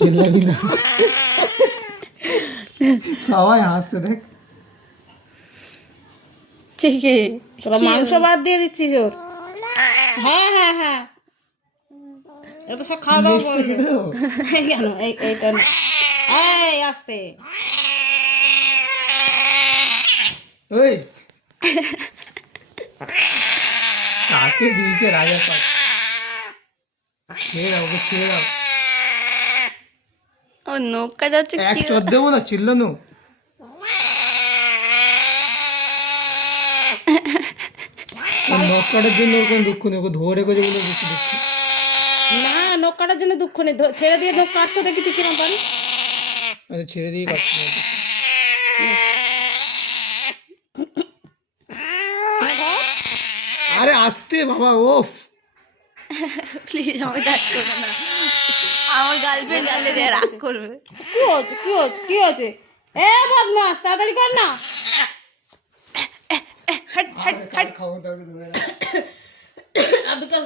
চিল্লাবি না, সবাই হাসছে দেখ। ঠিকই তোরা মাংস বাদ দিয়ে দিচ্ছিস ওর। হ্যাঁ হ্যাঁ হ্যাঁ, এটা সব খাওয়া দাওয়া Next করবে। কেটে দেবো? কেন এইটা না, এই আস্তে। ওই কাকে দিয়েছে রাজা পাট, ছেড়ে দাও ওকে, ছেড়ে দাও। ও নৌকা যাচ্ছে এক কি চোদ দেবো না, চিল্লানো। নৌকাটার জন্য ওর কোনো দুঃখ নেই, ওকে ধরে রেখেছে বলে বেশি দুঃখ। না, নখ কাটার জন্য দুঃখ নেই, ছেড়ে দিয়ে নখ কাটতে দেখি তুই কিরম পারি। আচ্ছা ছেড়ে দিয়ে কাটতে হবে। আরে আসতে বাবা, ওফ। প্লিজ আমাকে টাচ করবে না, আমার গার্লফ্রেন্ড জানলে যে রাগ করবে। কি হচ্ছে কি হচ্ছে কি হচ্ছে? এ বদমাস, তাড়াতাড়ি কর না। হাট হাট হাট। খাবো তাকে ধরে রাখ। আর দুটো